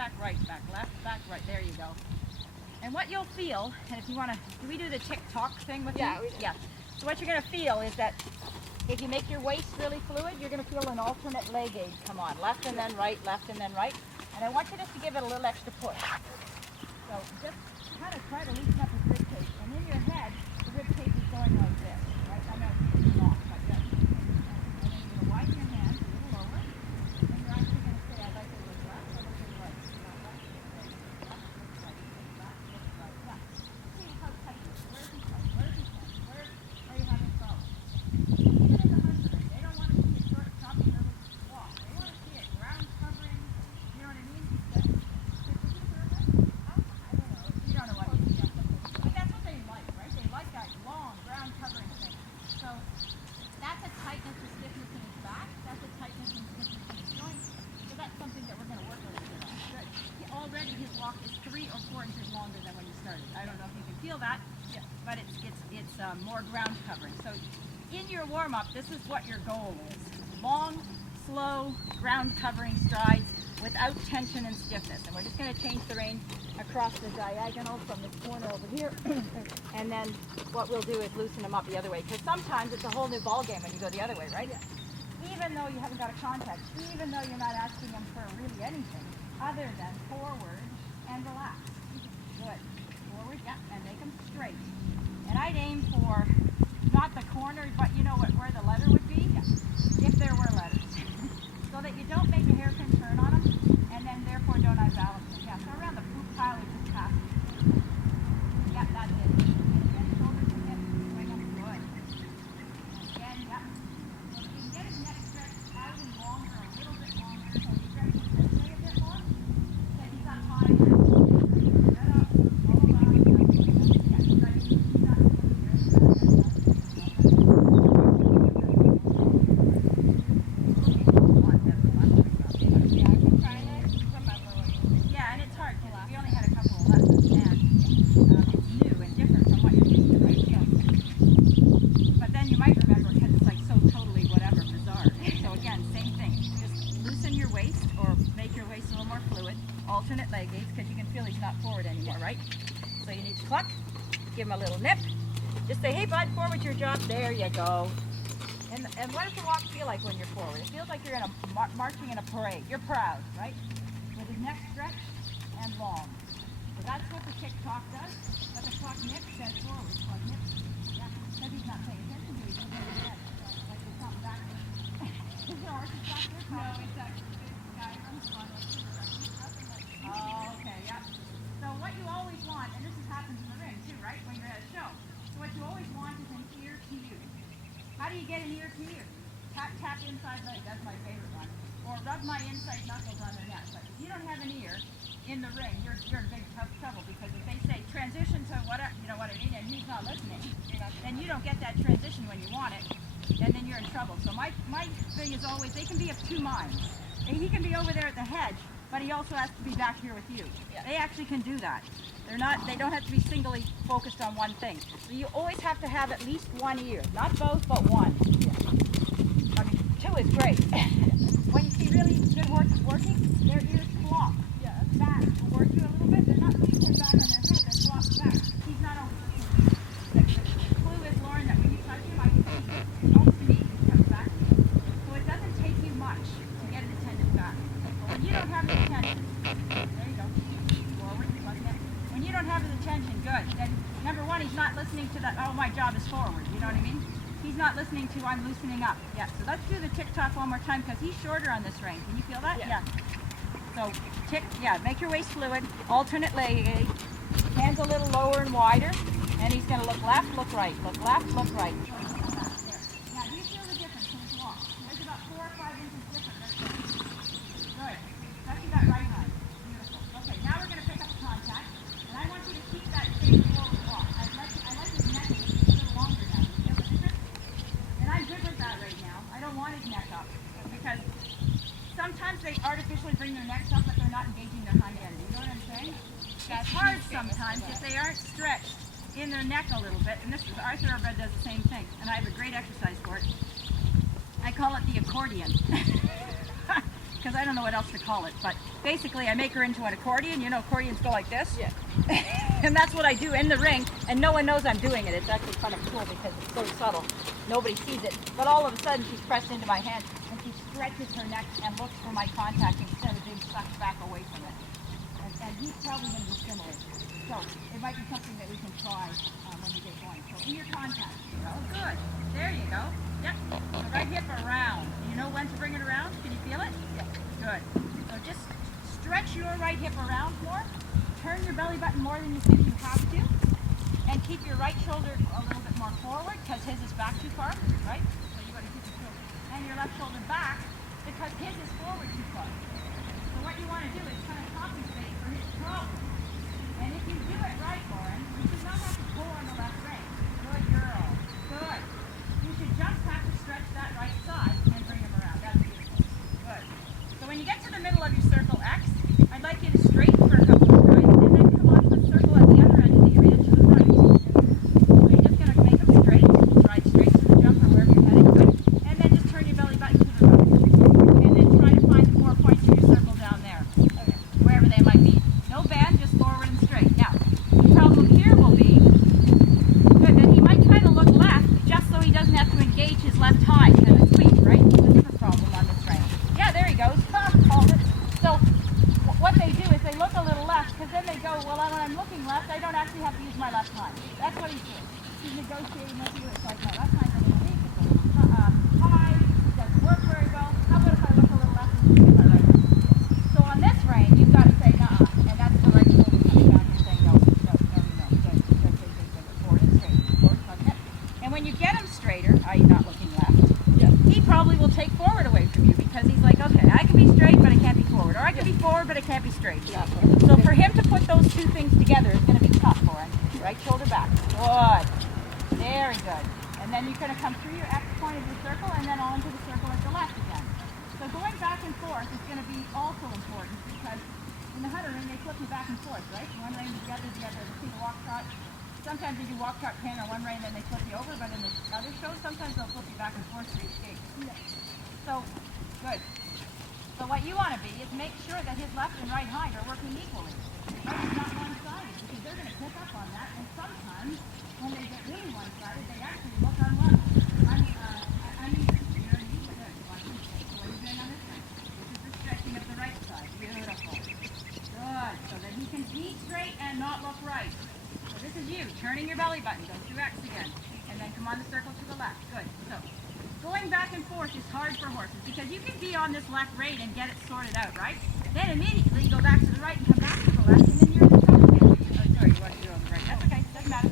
back, right, back, left, back, right. There you go. And what you'll feel, and if you want to, do we do the tick-tock thing with you? Yeah, we do. Yeah. So what you're going to feel is that if you make your waist really fluid, you're going to feel an alternate leg aid come on. Left and then right, left and then right. And I want you just to give it a little extra push. So just kind of try to loosen up his rib cage. And in your head, the rib cage is going like this, right? I know it's not like that. And then you're going to widen your hands a little lower. And you're actually going to say, I'd like to look left or look right. Not left, look right. Left, look right. Left, look right. Yeah. See how tight it is. Where is he tight? Where is he tense? Where are you having problems? Even in the husband, they don't want to see a short, choppy little walk. They want to see it ground covering. You know what I mean? You don't know what it is. But that's what they like, right? They like that long ground covering thing. So that's a tightness or stiffness in his back. That's a tightness and stiffness in his joints. So that's something that we're going to work a little bit on. Good. Already his walk is 3 or 4 inches longer than when you started. I don't know if you can feel that, but it's more ground covering. So in your warm-up, this is what your goal is. Long, slow, ground covering strides without tension and stiffness. And we're just going to change the rein across the diagonal from this corner over here. And then what we'll do is loosen them up the other way. Because sometimes it's a whole new ball game when you go the other way, right? Yeah. Even though you haven't got a contact, even though you're not asking them for really anything other than forward and relax. Good. Forward, yeah, and make them straight. And I'd aim for not the corner, but you know where the letter would be? Yeah. If there were letters. So that you don't make a hairpin turn on them, and then therefore don't unbalance them. Yeah, so around the poop pile or just past it. Yeah, that's it. And again, shoulder to hip, swing them, good. And again, yeah. So if you can get his neck stretched out and longer, a little bit longer, so he stretches this way a bit more, then he's up high. Get up, roll around, yeah, stretch, he's not alternate leg aids because you can feel he's not forward anymore, right? So you need to cluck, give him a little nip. Just say, hey bud, forward your job. There you go. And what does the walk feel like when you're forward? It feels like you're in a marching in a parade. You're proud, right? With his neck stretched and long. So that's what the tick-tock does. But the clock nip says forward. Clock nip. Yeah, because he's not paying attention to you. He's moving his head. So, like there's something back there. Is there horses back there? No, it's actually this guy runs on like oh, okay, yeah. So what you always want, and this happens in the ring too, right? When you're at a show. So what you always want is an ear to you. How do you get an ear to ear? Tap, tap inside leg, that's my favorite one. Or rub my inside knuckles on their neck. But if you don't have an ear in the ring, you're in big tough trouble because if they say transition to whatever, you know what I mean, and he's not listening, then you don't get that transition when you want it, and then you're in trouble. So my thing is always, they can be of 2 minds. And he can be over there at the hedge, but he also has to be back here with you. Yeah. They actually can do that. They don't have to be singly focused on one thing. So you always have to have at least one ear. Not both, but one. Yeah. I mean, 2 is great. When you see really good horses working, their ears flop. Yeah. Back will work you a little bit. They're not leaning their back on their head, they're flopped back. He's not always listening. The clue is, Lauren, that when you touch him, I can see he comes to me, he comes back to me. So it doesn't take you much to get an attendant back. When you don't have the attention, there you go, forward, wasn't it? When you don't have his attention, good. Then number 1, he's not listening to that, oh, my job is forward, you know what I mean? He's not listening to, I'm loosening up. Yeah, so let's do the tick-tock one more time because he's shorter on this rein. Can you feel that? Yeah. So tick, yeah, make your waist fluid, alternate leg aid, hands a little lower and wider, and he's going to look left, look right, look left, look right. Now, do you feel the difference in his walk? There's about 4 or 5 inches different right there. Good. Touching that right eye. Beautiful. Okay, now we're going to pick up contact, and I want you to keep that same forward walk. I like his neck to be a little longer now. You feel the difference? And I'm good with that right now. I don't want his neck up because sometimes they artificially bring their necks up, but they're not engaging their hind end. You know what I'm saying? It's hard sometimes if they aren't stretched in their neck a little bit. And this is our thoroughbred does the same thing, and I have a great exercise for it. I call it the accordion. because I don't know what else to call it, but basically I make her into an accordion. You know, accordions go like this. Yeah. And that's what I do in the ring, and no one knows I'm doing it. It's actually kind of cool because it's so subtle. Nobody sees it, but all of a sudden she's pressed into my hand, and she stretches her neck and looks for my contact instead of being sucked back away from it. And he's probably going to be similar. So it might be something that we can try when we get going. So in your contact, good. There you go. Yep. The right hip around. You know when to bring it around? Can you feel it? Yep. Good. So just stretch your right hip around more. Turn your belly button more than you think you have to. And keep your right shoulder a little bit more forward because his is back too far, right? So you got to keep your shoulder. And your left shoulder back because his is forward too far. So what you want to do is kind of compensate for his problem. And if you do it right, Lauren, you should not have to pull on the left rein. Good girl. Good. You should just have to stretch that right side and bring him around. That's beautiful. Good. So when you get to the middle of your circle X, I'd like you to straighten for a couple of strides and then come on to the circle at the other end of the area to the right. So you're just going to make them straight, ride straight to the jump or wherever you're heading. Good. And then just turn your belly button to the right. And then try to find the 4 points in your circle down there. Okay. Wherever they might be. No bend, just forward and straight. Now, the problem here will be good that he might kind of look left just so he doesn't have to engage his left hide and it's weak, right? It's a different problem on this train. Yeah, there he goes. Hold it. So what they do is they look a little left because then they go, well, when I'm looking left, I don't actually have to use my left hide. That's what he's doing. He's negotiating with you. It's like, no, left hide's a little weak. It's a little high. It doesn't work very well. How about if I look a little left and use my right? So on this rein, you've got to say, nah, and that's the right shoulder coming down. You're saying, no. Forward and straight. Forward, okay. And when you get him straighter, i.e. not looking left, he probably will take forward away from you because he's like, okay, I can be straight, but I can't be forward. Or I can be forward, but I can't be straight. So for him to put those two things together is going to be tough for him. Right shoulder back. Good. Very good. And then you're going to come through your X point of your circle and then on to the circle at the left again. So going back and forth is going to be also important because in the hunter ring they flip you back and forth, right? One rein together, the other. You see the walk trot. Sometimes they do walk trot pin on one rein and then they flip you over, but in the other shows sometimes they'll flip you back and forth for each gate. So, good. So what you want to be is make sure that his left and right hind are working equally. Right is not one-sided because they're going to pick up on that, and sometimes when they get really one-sided, they actually look unlevel. You're good. Watch this. So what are you doing on this side? This is the stretching of the right side. Beautiful. Good. So that he can be straight and not look right. So this is you turning your belly button. Go through X again, and then come on the circle to the left. Good. So going back and forth is hard for horses because you can be on this left rein and get it sorted out, right? Then immediately you go back to the right and come back to the left, and then you're in the trouble again. Oh, sorry, you want to do it on the right. That's okay. Doesn't matter.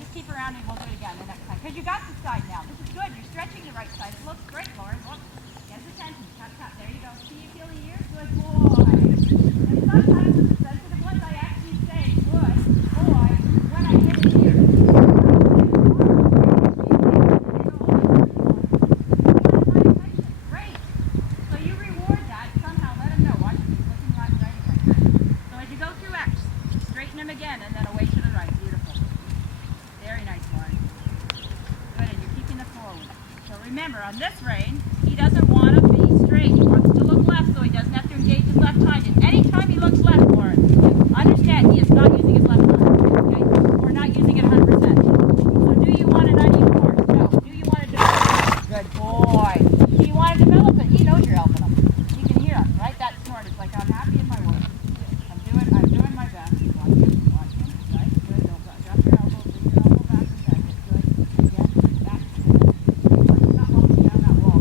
Just keep around and we'll do it again the next time. Because you got the side now. This is good. You're stretching the right side. It looks great, Lauren. Look. Get his attention. Tap, tap. There you go. See, you feel the ear? Good boy. And sometimes with the sensitive ones, I actually say, good boy, when I hit the ear. Great. So you reward that. Somehow let him know. Watch him. He's looking left, right again. So as you go through X, straighten him again and then away to the right. Beautiful. Very nice, Lauren. Good, and you're keeping it forward. So remember, on this rein, he doesn't want to be straight. He wants to look left so he doesn't have to engage his left hind. And anytime he looks left, Lauren, understand he is not using his left hind. Okay? We're not using it 100%. So do you want an uneven horse? No. Do you want to develop it? Good boy. Do you want to develop it? He knows you're helping him. You can hear him, right? That snort is like, I'm happy in my work. I'm doing my best. Watch him, right? Good. Don't drop your elbow, bring your elbow back and back. Good. Again, back. Not walking down that wall.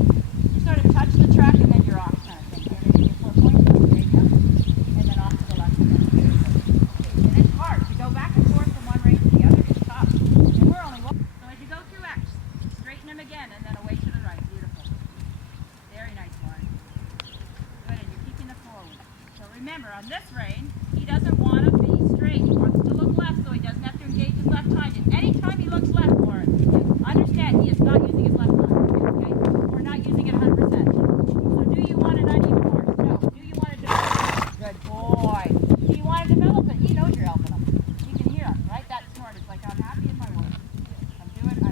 You sort of touch the track and then you're off kind of thing. You're going to get 4 points. There you go. And then off to the left again. And it's hard to go back and forth from one rein to the other. It's tough. And we're only walking. So as you go through X, straighten him again and then away to the right. Beautiful. Very nice, Lauren. Good, and you're keeping it forward. So remember, on this rein, he doesn't want to be straight. He wants to look left so he doesn't have to engage his left hind. And anytime he looks left, Lauren, understand he is not using his left hind. Okay? We're not using it 100%. So do you want an uneven horse? No. Do you want to develop it? Good boy. Do you want to develop it? He knows you're helping him. You can hear him, right? That snort is like, I'm happy in my work. I'm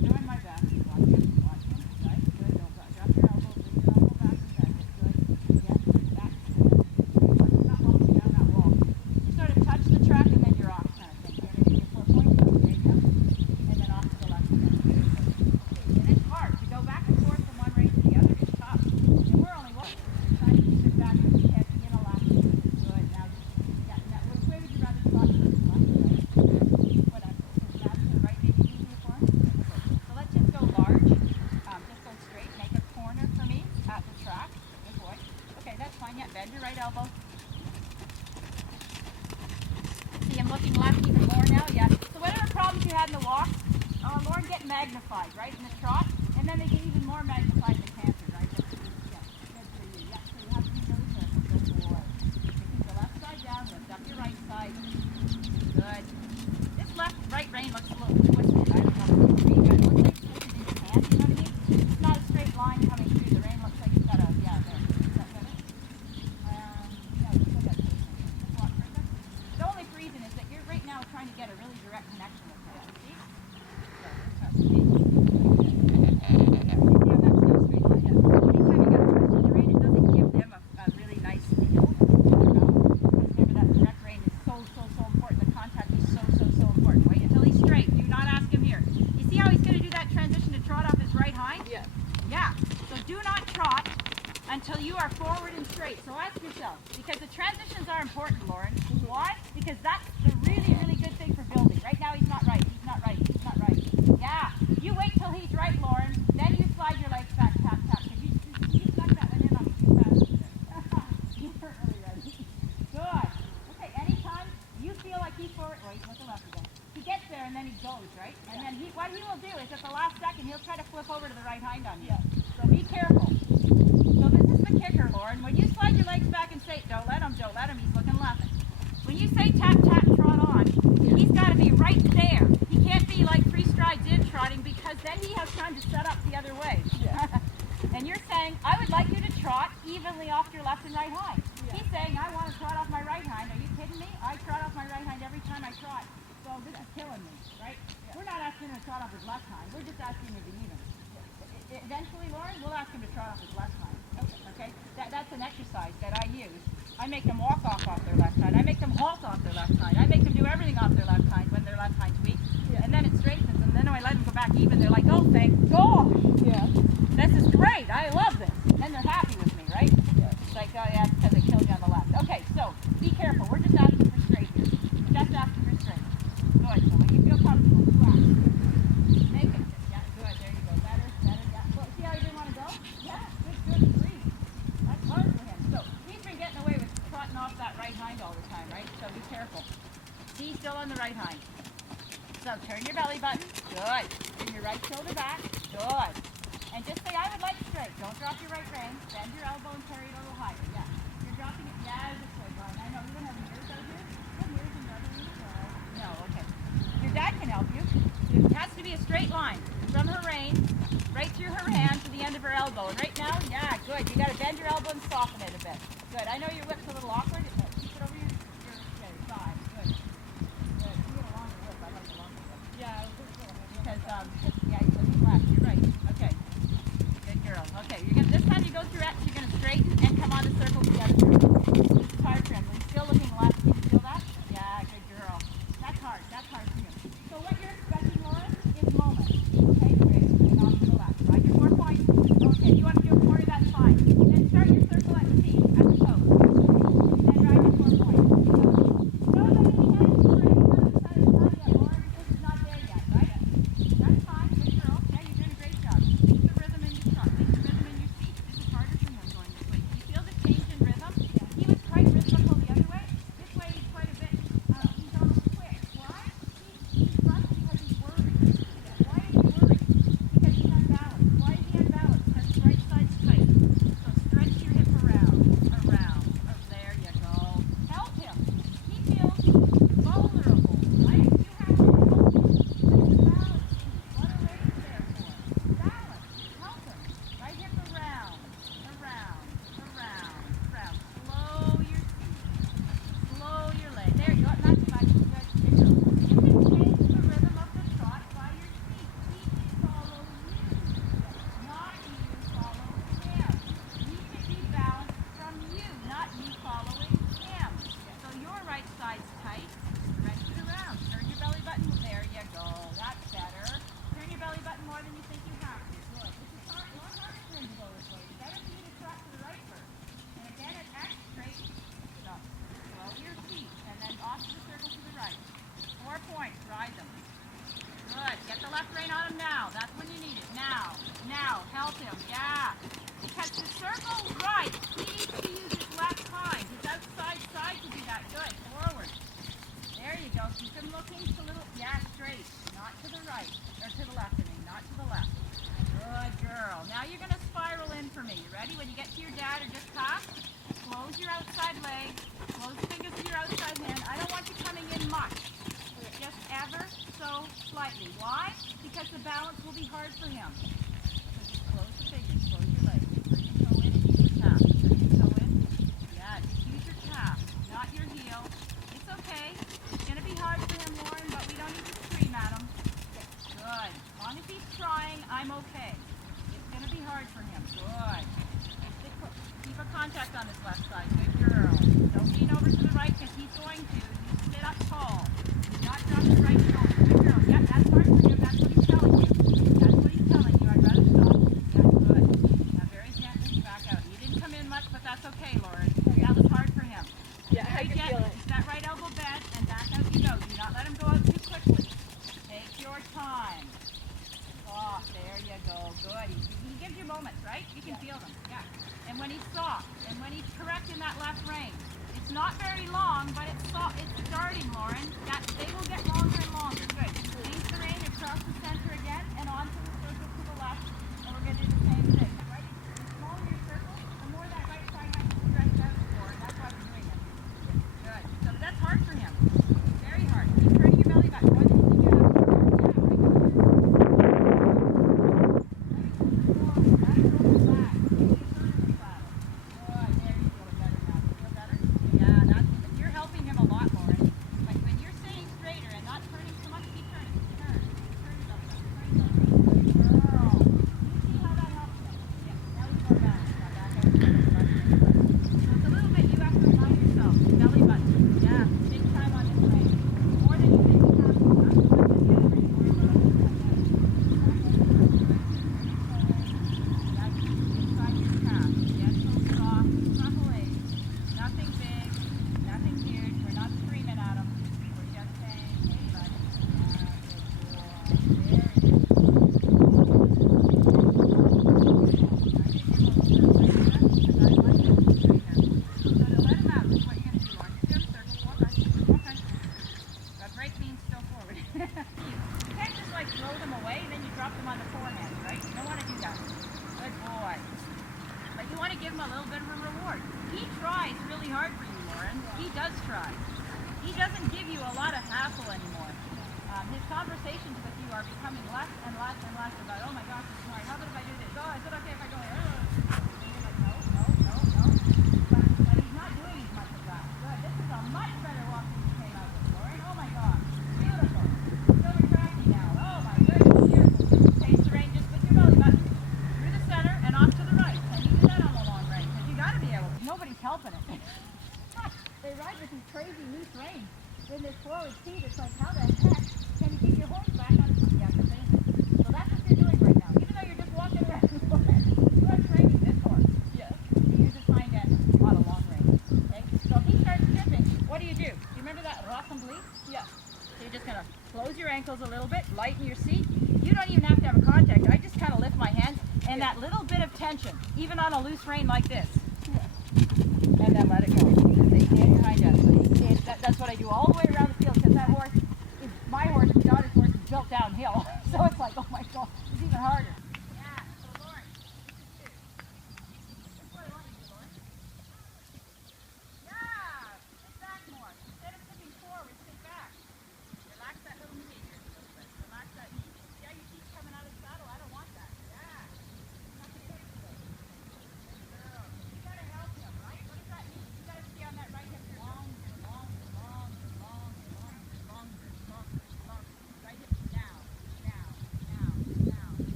doing my best. Watch him, right? Good. Don't drop your elbow, bring your elbow back and back. Good. Again, looking left even more now, yeah. So whatever problems you had in the walk, Lauren, get magnified, right, in the trot, and then they get even more magnified in the canter, right? Yeah, good for you. Yeah, so you have to be really careful. Good boy. Keep the left side down, lift up your right side. Good. This right rein looks a little twisted. I don't know if you can see, but it looks like it's twisted in your hand, you know what I mean? It's not a straight line coming through. The rein looks like it's got a, yeah, there. Is that better? No, you still got patience. Let's walk further. The only reason is that you're right now trying to get a really direct connection with her. See? Until you are forward and straight. So ask yourself, because the transitions are important, Lauren. Why? Because that's the really, really good thing for building. Right now he's not right, he's not right, he's not right. Yeah, you wait till he's right, Lauren, then you slide your legs back, tap, tap. Because you stuck that one in on me too fast. You weren't really ready. Good. Okay, anytime you feel like he's forward, wait, look at left again. He gets there and then he goes, right? And then what he will do is at the last second, he'll try to flip over to the right hind on you. So be careful. So this is the kicker, Lauren. When you slide your legs back and say, don't let him, he's looking left. When you say tap, tap, trot on, he's got to be right there. He can't be like 3 strides in trotting because then he has time to set up the other way. Yeah. And you're saying, I would like you to trot evenly off your left and right hind. Yeah. He's saying, I want to trot off my right hind. Are you kidding me? I trot off my right hind every time I trot. So this is killing me, right? Yeah. We're not asking him to trot off his left hind. We're just asking him to be even. Eventually, Lauren, we'll ask him to trot off his left hind. Okay? That's an exercise that I use. I make them walk off their left hind. I make them halt off their left hind. I make them do everything off their left hind when their left hind's weak. Yeah. And then it straightens them. Then when I let them go back even, they're like, oh, thank God. Yeah. This is great. I love this. And they're happy with me, right? Yeah. It's like, oh, yeah, it's because I killed you on the left. Okay, so be careful. We're just asking for straight here. Just asking for straight. Good. So when you feel comfortable, you ask. Make it. Yeah, good. There you go. Better. Yeah. Well, see how you didn't want to go? Yeah. Good. Breathe. That's hard for him. So he's been getting away with trotting off that right hind all the time, right? So be careful. See, still on the right hind. So turn your belly button. Good. Bring your right shoulder back. Good. And just say, I would like straight. Don't drop your right rein. Bend your elbow and carry it a little higher. Yeah. You're dropping it. Yeah, this way, Brian. I know. You don't have mirrors out here? No mirrors in another room? No, okay. Your dad can help you. It has to be a straight line from her rein right through her hand to the end of her elbow. And right now, yeah, good. You got to bend your elbow and soften it a bit. Good. I know your whip's a little awkward. Keep it over your thigh. Good. Good. You get a longer whip. I like a longer whip. Yeah, because yeah, you're looking left. You're right. Okay. Good girl. Okay. This time you go through X. You're gonna straighten and come on the circle together. This is hard for him. But he's still looking left. Can you feel that? Yeah. Good girl. That's hard. That's hard for him. So what you're expecting, Lauren, is moment. Okay. Great. And off to the left. Ride your 4 points. Okay. You want to do a quarter? That's fine. Then start your circle at the feet, at the toes. Then ride your 4 points. Don't let any hands break. Not yet, Lauren, because it's not there yet, right? That's fine. Good girl. Yeah, you're doing a great job. Fix the rhythm in your trot. Fix the rhythm in your feet. This is harder for him going this way. Do you feel the change in rhythm? Yeah. He was quite rhythmical the other way. This way he's quite a bit, he's almost quick. Why? He's running because he's worried. Yeah. Why is he worried? Because he's unbalanced. Why is he unbalanced? Because his right side's tight. So stretch your hip around. Oh, there you go. Help him. He feels vulnerable, right? You have to help him. There's a balance. What a raise there for. Balance. Help him. Right hip around. Slow your feet. Slow your leg. There you go. Not too much. Good. You can change the rhythm of the trot by your feet. Feet follow you. Not you follow him. He should be balanced from you, not you following him. So your right side's tight. Stretch it around. Turn your belly button. There you go. That's better. Turn your belly button more than you think you have to. Good. This is hard. A lot harder for him to go this way. It's better for you to trot to the right first. And again at X, straight. Stop. Slow your feet. And then off to the circle to the right. 4 points. Ride them. Good. Get the left rein on him now. That's when you need it. Now. Help him. Yeah. Because the circle right, he needs to use his left hind. His outside side to do that. Good. Forward. There you go. because the balance will be hard for him. So just close the fingers, close your legs. Bring your toe in and use your calf. Bring your toe in. Yeah, just use your calf, not your heel. It's okay. It's going to be hard for him, Lauren, but we don't need to scream at him. Good. As long as he's trying, I'm okay. It's going to be hard for him. Good. Keep a contact on his left side. Good girl. Don't lean over to the right because he's going to. You sit up tall. Do not drop your right shoulder. Good girl. Yep, that's hard for him. That's what he's telling you. That's what he's telling you. I'd rather stop. Yeah, good. Now very gently back out. You didn't come in much, but that's okay, Lauren. That was hard for him. Yeah, I can feel it. Keep that right elbow bent and back out you go. Do not let him go out too quickly. Take your time. Soft. There you go. Good. He gives you moments, right? You can feel them. Yeah. And when he's soft, and when he's correct in that left rein, it's not very long, but it's soft. It's starting, Lauren. They will get longer and longer. Good. Release the rein across the center again, and onto the circle to the left, and we're going to do the same thing. Right? The smaller your circle, the more that right side has to stretch out for, and that's why we're doing it. Good. So that's hard for him. Very hard. Keep turning your belly back. More than you think you have. He doesn't give you a lot of hassle anymore. His conversations with you are becoming less and less and less about, oh my gosh, it's hard. How about if I do this? Oh, is it okay if I go here? And you're like, no. But he's not doing as much of that. Good. This is a much better walk than you came out with, Lauren. Oh my gosh. Beautiful. Still tracking now. Oh my goodness. Beautiful. Taste the rein just with your belly button. Through the center and off to the right. And you do that on the long rein because you got to be able to. Nobody's helping it. They ride with these crazy loose reins in this forward seat. It's like, how the heck can you keep your horse back on? Yeah, so that's what you're doing right now. Even though you're just walking around, you are training this horse. Yes. To use his hind end on a long rein. Okay? So if he starts tripping, what do? You remember that rassembly? Yeah. So you're just going to close your ankles a little bit, lighten your seat. You don't even have to have a contact. I just kind of lift my hands and that little bit of tension, even on a loose rein like this. Yeah. And then let it go. Stay behind